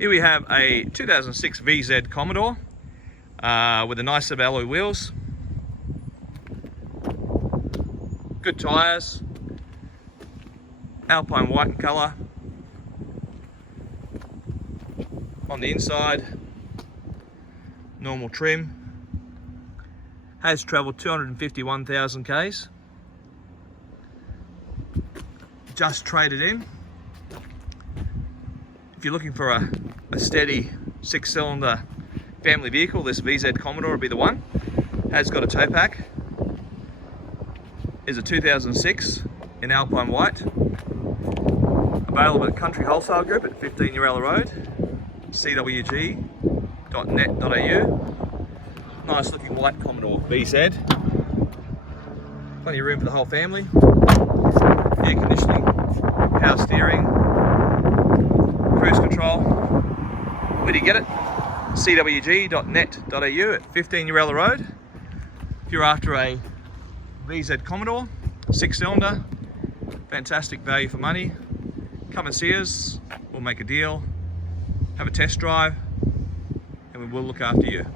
Here we have a 2006 VZ Commodore with a nice set of alloy wheels, good tyres, Alpine white in colour. On the inside, normal trim. Has travelled 251,000 Ks. Just traded in. If you're looking for a steady 6-cylinder family vehicle, this VZ Commodore would be the one. Has got a tow pack. Is a 2006 in Alpine white. Available at Country Wholesale Group at 15 Uralla Road, cwg.net.au. Nice looking white Commodore VZ. Plenty of room for the whole family. Air conditioning, power steering, cruise control. Where do you get it? cwg.net.au at 15 Uralla Road. If you're after a VZ Commodore, 6-cylinder, fantastic value for money, come and see us. We'll make a deal, have a test drive, and we will look after you.